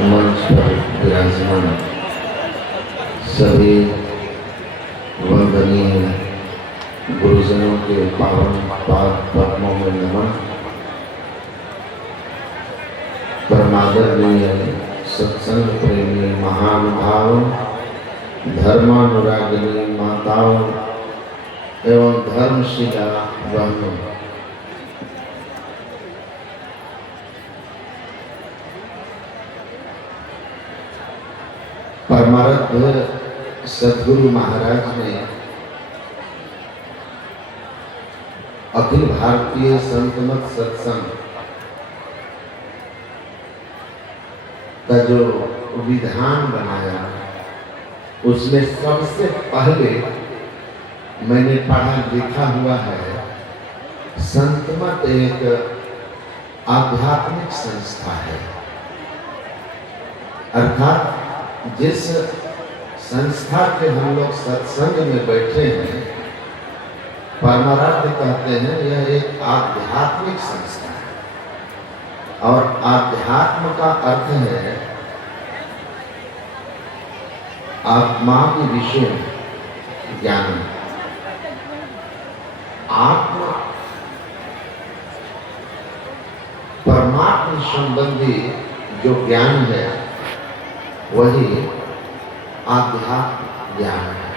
मंच पर विराजमान सभी वंदनीय गुरुजनों के पावन पाद पद्मों में नमन। परमादरणीय सत्संग प्रेमी महानुभाव, धर्मानुरागिनी माताओं एवं धर्मशिला बहनों, परमाराध्य सद्गुरु महाराज ने अखिल भारतीय संतमत सत्संग का जो विधान बनाया, उसमें सबसे पहले मैंने पढ़ा लिखा हुआ है, संतमत एक आध्यात्मिक संस्था है। अर्थात जिस संस्था के हम लोग सत्संग में बैठे हैं, परमाराध्य कहते हैं यह एक आध्यात्मिक संस्था है। और आध्यात्म का अर्थ है आत्मा के विषय ज्ञान। आत्मा परमात्मा संबंधी जो ज्ञान है वही आध्यात्म ज्ञान है।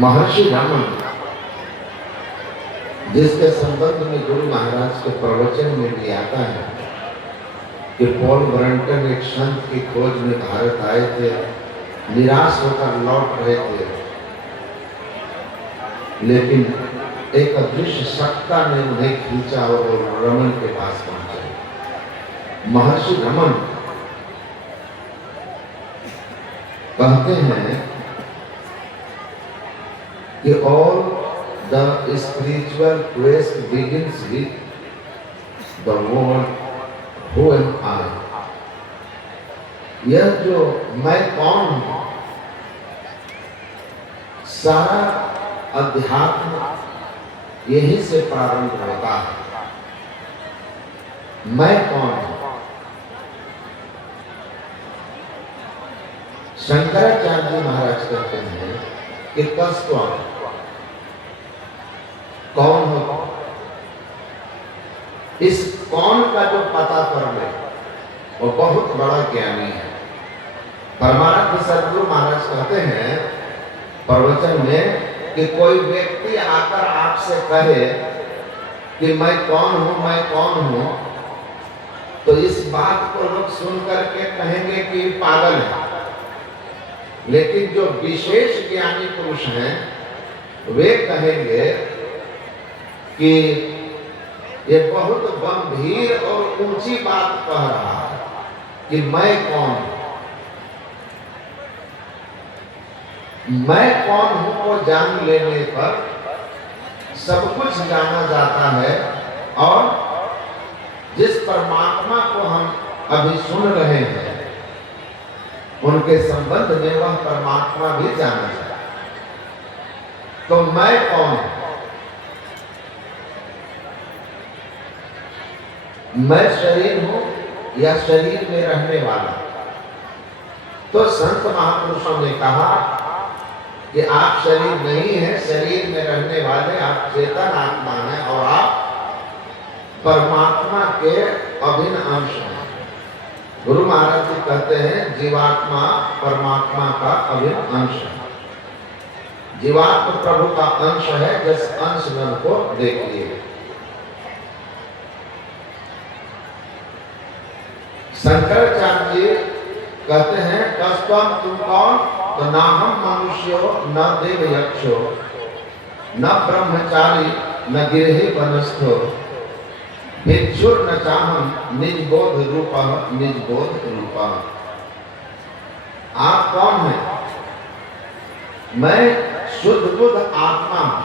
महर्षि रमन, जिसके संबंध में गुरु महाराज के प्रवचन में भी आता है कि पॉल ब्रंटन एक संत की खोज में भारत आए थे, निराश होकर लौट रहे थे, लेकिन एक अदृश्य सत्ता ने उन्हें खींचा और रमन के पास पहुंचे। महर्षि रमन कहते हैं कि all the spiritual quest begins with the word who am I। यह जो मैं कौन हूं, सारा अध्यात्म यही से प्रारंभ होता है। मैं कौन हूं? शंकराचार्य जी महाराज कहते हैं कि कस्त्वम, कौन हो? इस कौन का जो पता कर ले वो बहुत बड़ा ज्ञानी है। परमाराध्य सद्गुरु महाराज कहते हैं प्रवचन में कि कोई व्यक्ति आकर आपसे कहे कि मैं कौन हूं, मैं कौन हूं, तो इस बात को लोग सुन करके कहेंगे कि पागल है। लेकिन जो विशेष ज्ञानी पुरुष हैं वे कहेंगे कि ये बहुत गंभीर और ऊंची बात कह रहा है कि मैं कौन हूं। मैं कौन हूं को जान लेने पर सब कुछ जाना जाता है, और जिस परमात्मा को हम अभी सुन रहे हैं उनके संबंध में वह परमात्मा भी जाना जाता है। तो मैं कौन हूं? मैं शरीर हूं या शरीर में रहने वाला? तो संत महापुरुषों ने कहा कि आप शरीर नहीं है, शरीर में रहने वाले आप चेतन आत्मा हैं और आप परमात्मा के अभिन्न अंश हैं। गुरु महाराज जी कहते हैं जीवात्मा परमात्मा का अभिन्न अंश है। जीवात्मा प्रभु का अंश है, जिस अंश मन को देखिए। शंकराचार्य जी कहते हैं कस्त्वम, तुम कौन? तो ना हम मनुष्यो, न देव यक्षो, न ब्रह्मचारी, न गिरहि वनस्थो, भिक्षुर न चाहम निज बोध रूपा, निज बोध रूपा। आप कौन हैं? मैं शुद्ध बुद्ध आत्मा हूं।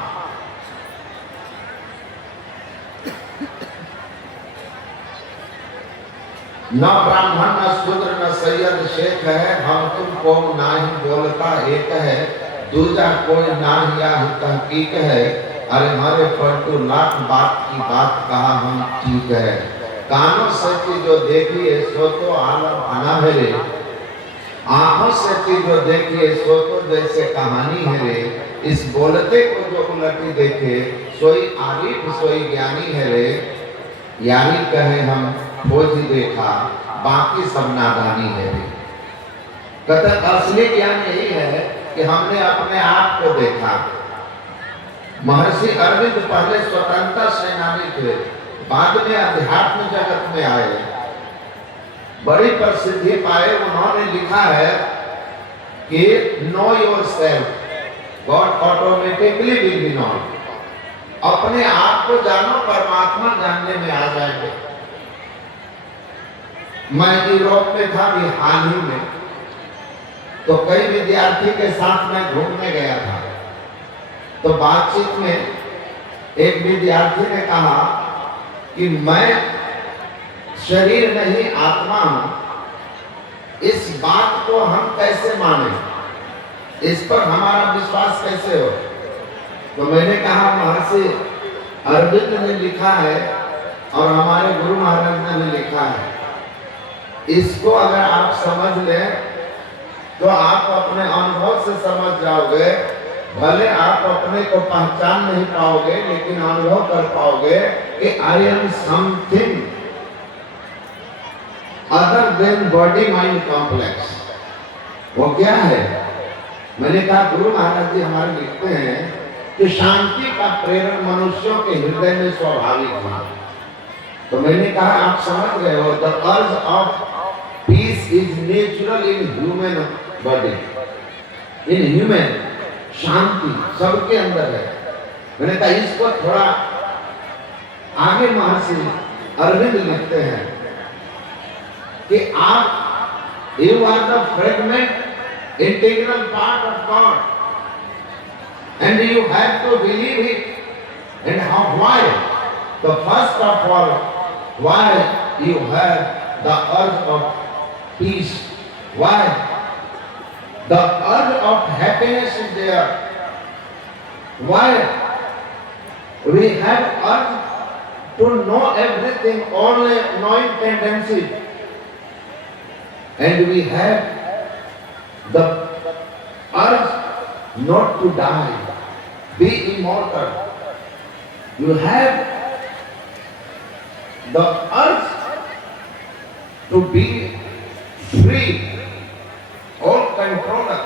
न ब्राह्मण, न शूद्र, न सैयद शेख है, हम तुम को नाही बोलता एक है, दूजा कोई नाही या तहकीक है। अरे हमारे पर तो लाख बात की बात कहा हम ठीक है। कानों से जो देखिए सो तो आलम अनाहरे, आंखों से जो देखिए सो तो जैसे कहानी है रे, इस बोलते को जो उलटी देखे सोई आरिफ सोई ज्ञानी है रे, यानी कहे हम खोज देखा बाकी सब नादानी है रे। कहते असली ज्ञान यही है कि हमने अपने आप को देखा। महर्षि अरविंद पहले स्वतंत्रता सेनानी थे, बाद में अध्यात्म जगत में आए, बड़ी प्रसिद्धि पाए। उन्होंने लिखा है कि know your self God automatically will be known. अपने आप को जानो, परमात्मा जानने में आ जाएंगे। मैं यूरोप में था भी हाल ही में, तो कई विद्यार्थी के साथ मैं घूमने गया था। तो बातचीत में एक विद्यार्थी ने कहा कि मैं शरीर नहीं आत्मा हूं। इस बात को हम कैसे माने, इस पर हमारा विश्वास कैसे हो? तो मैंने कहा महर्षि अरविंद ने लिखा है और हमारे गुरु महाराज ने भी लिखा है, इसको अगर आप समझ लें तो आप अपने अनुभव से समझ जाओगे। भले आप अपने को पहचान नहीं पाओगे, लेकिन अनुभव कर पाओगे कि I am something other than body mind complex. वो क्या है? मैंने कहा गुरु महाराज जी हमारे लिखते हैं कि शांति का प्रेरण मनुष्यों के हृदय में स्वाभाविक है। तो मैंने कहा आप समझ गए हो, the urge of peace is natural in human body, in human शांति सबके अंदर है। मैंने कहा इसको थोड़ा आगे महर्षि अरविंद लिखते हैं कि आप you are the fragment integral part of God and you have to believe it. And how why? The first of all why you have the urge of peace, why the urge of happiness is there, why we have urge to know everything, all knowing tendency, and we have the urge not to die, be immortal. You have the urge to be free, all controller.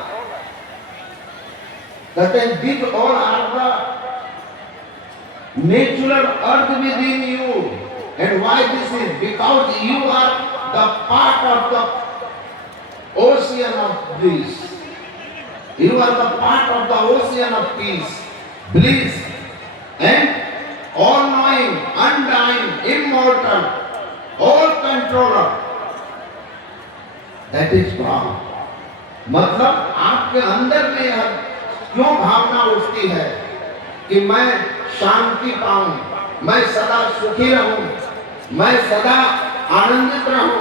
That is, these all are the natural urge within you. And why this is? Because you are the part of the ocean of bliss. You are the part of the ocean of peace, bliss, and all-knowing, undying, immortal, all-controller. That is God. मतलब आपके अंदर में यह क्यों भावना उठती है कि मैं शांति पाऊं, मैं सदा सुखी रहूं, मैं सदा आनंदित रहूं,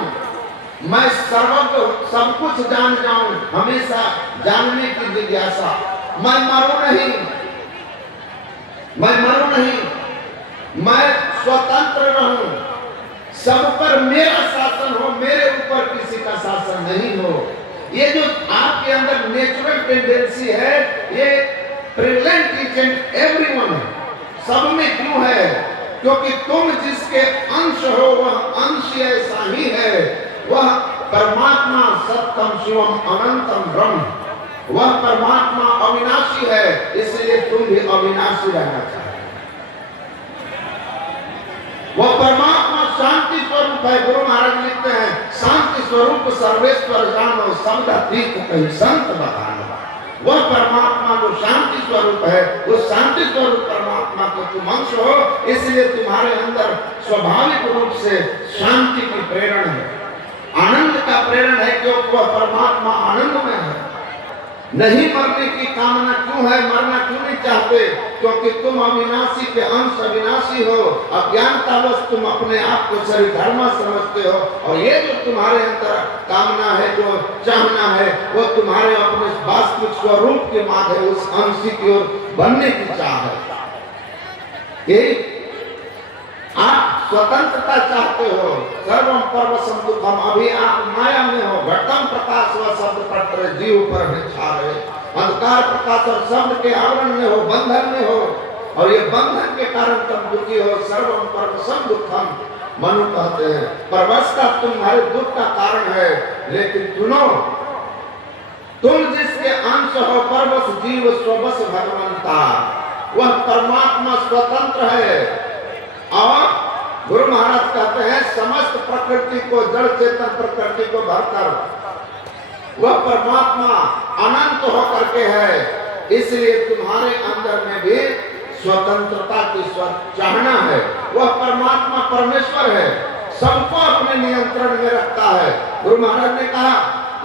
मैं सर्वज्ञ सब कुछ जान जाऊं, हमेशा जानने की जिज्ञासा, मैं मरूं नहीं, मैं स्वतंत्र रहूं, सब पर मेरा शासन हो, मेरे ऊपर किसी का शासन नहीं हो। ये जो आपके अंदर नेचुरल टेंडेंसी है, ये प्रिवेलेंट ईच एंड एवरीवन है, सब में क्यों है? क्योंकि तुम जिसके अंश हो वह अंश ऐसा ही है, वह परमात्मा सत्यम शिवम अनंतम ब्रह्म, वह परमात्मा अविनाशी है, इसलिए तुम भी अविनाशी रहना चाहिए। वह परमात्मा शांति स्वरूप है। गुरु महाराज लिखते हैं शांति स्वरूप सर्वेश्वर जानो, शब्द अतीत कहीं संत बतानो। वह परमात्मा जो शांति स्वरूप है, उस शांति स्वरूप परमात्मा को तुम अंश हो, इसलिए तुम्हारे अंदर स्वाभाविक रूप से शांति की प्रेरण है, आनंद का प्रेरण है, क्योंकि वह परमात्मा आनंद में है। नहीं मरने की कामना क्यों है, मरना क्यों नहीं चाहते? क्योंकि तुम अविनाशी के अंश अविनाशी हो। अज्ञानतावश तुम अपने आप को शरीरधर्मा समझते हो, और ये जो तुम्हारे अंदर कामना है, जो चाहना है, वो तुम्हारे अपने वास्तविक स्वरूप के माध्यम उस अंश की ओर बनने की चाह है। आप स्वतंत्रता चाहते हो, सर्वम परवशम दुखम, अभी आप माया में हो। घटम प्रकाश व शब्द पत्र जीव पर है छा रहे, अंधकार प्रकाश और शब्द के आवरण में हो, बंधन में हो, और ये बंधन के कारण तुम दुखी हो। सर्वम परवशम दुखम, मनु कहते हैं परवशता तुम्हारे दुख का कारण है। लेकिन सुनो, तुम जिसके अंश हो, परवश जीव स्वबस भगवंता, वह परमात्मा स्वतंत्र है। और गुरु महाराज कहते हैं समस्त प्रकृति को, जड़ चेतन प्रकृति को भरकर वह परमात्मा अनंत होकर के है। इसलिए तुम्हारे अंदर में भी स्वतंत्रता की चाहना है। वह परमात्मा परमेश्वर है, सबको अपने नियंत्रण में रखता है। गुरु महाराज ने कहा,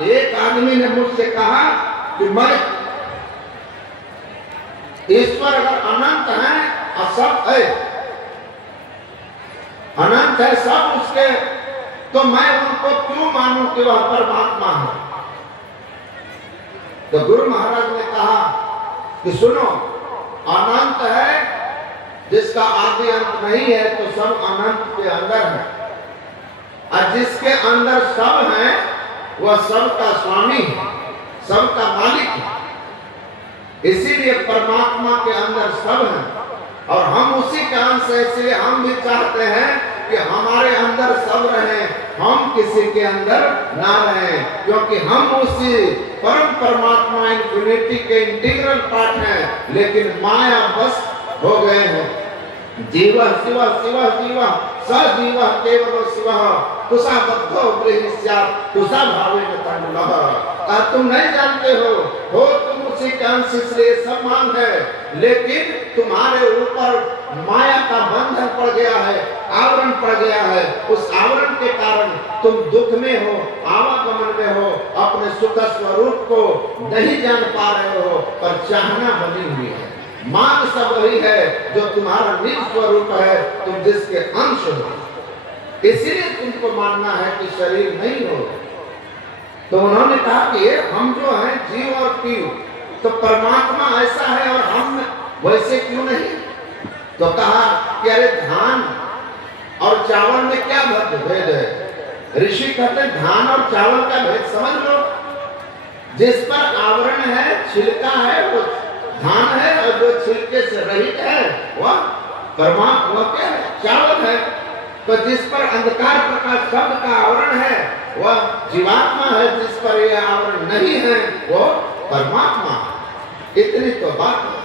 एक आदमी ने मुझसे कहा कि मैं ईश्वर अगर अनंत है और सब है, अनंत है सब उसके, तो मैं उनको क्यों मानूं कि वह परमात्मा है। तो गुरु महाराज ने कहा कि सुनो, अनंत है जिसका आदि अंत नहीं है, तो सब अनंत के अंदर है, और जिसके अंदर सब है वह सबका स्वामी है, सबका मालिक है। इसीलिए परमात्मा के अंदर सब है और हम उसी के अंश है। इसलिए हम भी चाहते हैं कि हमारे अंदर सब रहे, हम किसी के अंदर ना रहे, क्योंकि हम उसी परम परमात्मा इन्फिनिटी के इंटीग्रल पार्ट हैं। लेकिन माया बस हो गए हैं। जीव शिव शिव जीव स जीव केवल शिव तुषा बद्धो ब्रह्मस्यात् तुषा भावेन तण्डुलः। तुम नहीं जानते हो तुम उसी के अंश, इसलिए सम्मान है। लेकिन तुम्हारे ऊपर माया का बंधन पड़ गया है, आवरण पड़ गया है। उस आवरण के कारण तुम दुख में हो, आवागमन में हो, अपने सुख स्वरूप को नहीं जान पा रहे हो, पर चाहना बनी हुई है। मान सब वही है जो तुम्हारा निज स्वरूप है, तुम जिसके अंश हो। इसलिए तुमको मानना है कि शरीर नहीं हो। तो उन्होंने कहा कि हम जो हैं जीव और पीव, तो परमात्मा ऐसा है और हम वैसे क्यों नहीं। तो कहा कि अरे धान और चावल में क्या भेद है। ऋषि कहते हैं धान और चावल का भेद समझ लो। जिस पर आवरण है, छिलका है, वो धान है, और जो छिलके से रहित है वह परमात्मा क्या है, चावल है। तो जिस पर अंधकार प्रकाश शब्द का आवरण है वह जीवात्मा है, जिस पर यह आवरण नहीं है वो परमात्मा। इतनी तो बात है।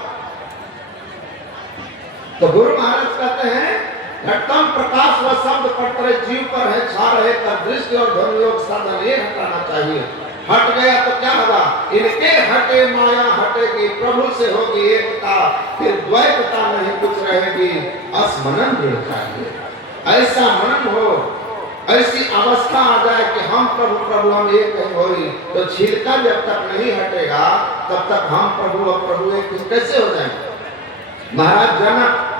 तो गुरु महाराज कहते हैं घटम प्रकाश व शब्द पत्र जीव पर है छा रहे, का दृष्टि और धर्मयोग साधन ये हटाना चाहिए। हट गया तो क्या होगा, इनके हटे माया हटेगी, प्रभु से होगी एकता, फिर द्वैतता नहीं कुछ रहेगी। असमनन चाहिए, ऐसा मनन हो, ऐसी अवस्था आ जाए कि हम प्रभु प्रभु हम एक होई। तो छिलका जब तक नहीं हटेगा तब तक हम प्रभु और प्रभु एक कैसे हो जाएंगे। महाराज जनक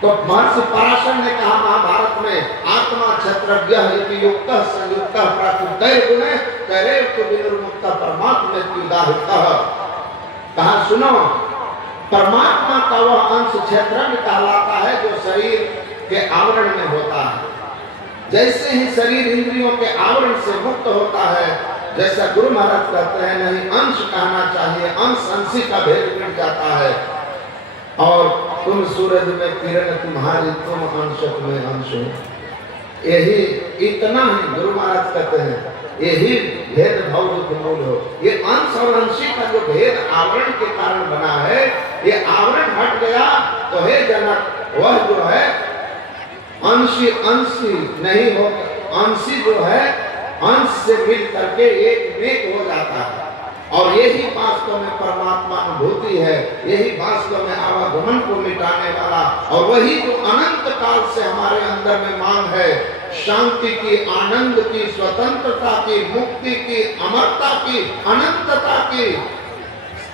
तो महर्षि पराशर ने कहा महाभारत में, आत्मा क्षत्रज्ञ इति युक्तः संयुक्तः प्राकृतैः गुणैः तैरेव विनिर्मुक्तः परमात्मेत्युदाहृतः। कहा सुनो, परमात्मा का वह अंश क्षेत्रज्ञ कहलाता है जो शरीर के आवरण में होता है। जैसे ही शरीर इंद्रियों के आवरण से मुक्त होता है, जैसा गुरु महाराज कहते हैं नहीं अंश कहना चाहिए, अंश अंशी का भेद मिट जाता है। और तुम सूरज में किरण तुम्हारी, तुम अंश में अंश हो। यही इतना ही गुरु महाराज कहते हैं, यही भेद भाव जो मूल हो। ये अंश और अंशी का जो भेद आवरण के कारण बना है, ये आवरण हट गया तो हे जनक वह जो है अंशी अंशी नहीं हो, अंशी जो है अंश से मिल करके एक हो जाता है। और यही वास्तव में परमात्मा अनुभूति है, यही वास्तव में आवागमन को मिटाने वाला, और वही जो अनंत काल से हमारे अंदर में मांग है, शांति की, आनंद की, स्वतंत्रता की, मुक्ति की, अमरता की, अनंतता की,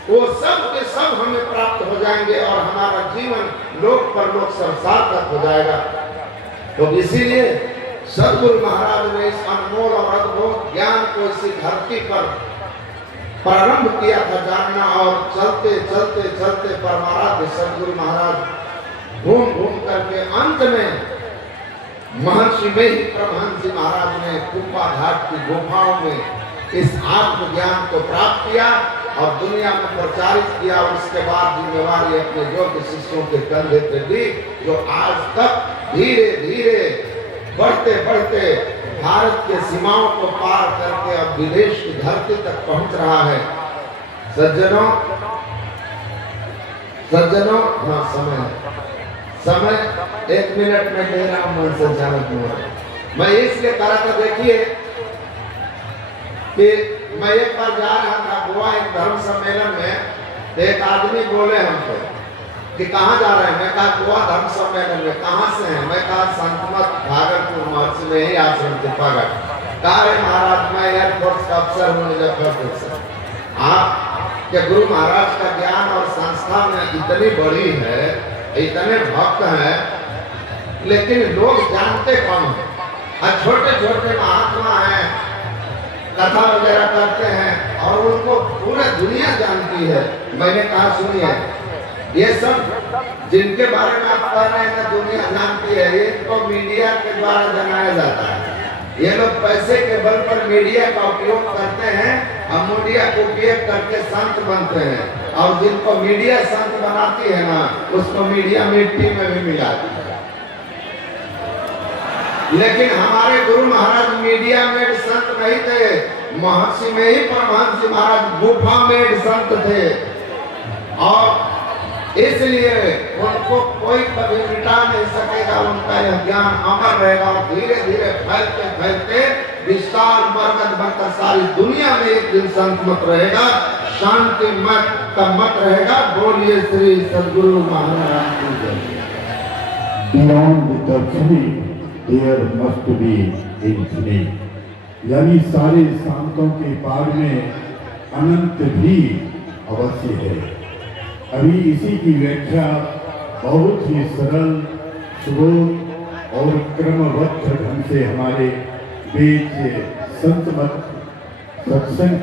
वो सब के सब हमें प्राप्त हो जाएंगे और हमारा जीवन लोक परलोक संसार तक हो जाएगा। तो इसीलिए सदगुरु महाराज ने इस अनमोल और अद्भुत ज्ञान को इसी धरती पर प्रारंभ किया था जानना, और चलते चलते चलते परमाराध्य सदगुरु महाराज घूम घूम करके अंत में महर्षि में ही परमहंस महाराज ने कुंभा घाट की गुफाओं में इस आत्मज्ञान को प्राप्त किया और दुनिया में प्रचारित किया। उसके बाद जिम्मेवारी अपने योग्य शिष्यों के कंधे पे दी, जो आज तक धीरे धीरे बढ़ते बढ़ते भारत के सीमाओं को पार करके अब विदेश की धरती तक पहुंच रहा है। सज्जनों, सज्जनों, हाँ समय 1 मिनट में दे रहा हूं, मन संचालक में मैं इसलिए करा था। देखिए कि मैं एक बार जा रहा था गोवा एक धर्म सम्मेलन में, एक आदमी बोले हमको कि कहाँ जा रहे हैं। मैं कहा गोवा धर्म सम्मेलन में। कहाँ से हैं? मैं कहा संतमत भागलपुर महर्षि में ही आश्रम के पागल। कहा रे महाराज मैं एयरफोर्स का अफसर हूँ मुजफ्फरपुर से। आपके गुरु महाराज का ज्ञान और संस्था में इतनी बड़ी है, इतने भक्त हैं, लेकिन लोग जानते कौन है। छोटे छोटे महात्मा हैं, कथा वगैरह करते हैं और उनको पूरा दुनिया जानती है। मैंने कहा सुनिए, ये सब जिनके बारे में आप कह रहे हैं दुनिया जानती है, ये इनको मीडिया के द्वारा जनाया जाता है। ये लोग पैसे के बल पर मीडिया का उपयोग करते हैं और मीडिया को उपयोग करके संत बनते हैं, और जिनको मीडिया संत बनाती है ना, उसको मीडिया मिट्टी में भी मिलाती है। लेकिन हमारे गुरु महाराज मीडिया में संत नहीं थे, महर्षि में ही परमहंस महाराज गुफा में संत थे, और इसलिए उनको कोई कभी मिटा नहीं सकेगा। उनका यह ज्ञान अमर रहेगा और धीरे धीरे फैलते फैलते विशाल मरकत बनकर सारी दुनिया में एक दिन संत मत रहेगा, शांति मत का मत रहेगा। बोलिए श्री सद्गुरु महाराज की जय। Beyond the tree, there must be infinite. यानी सारे शांतों के पार में अनंत भी अवश्य है। अभी इसी की व्याख्या बहुत ही सरल, सुगम और क्रमबद्ध ढंग से हमारे बीच संत मत सत्संग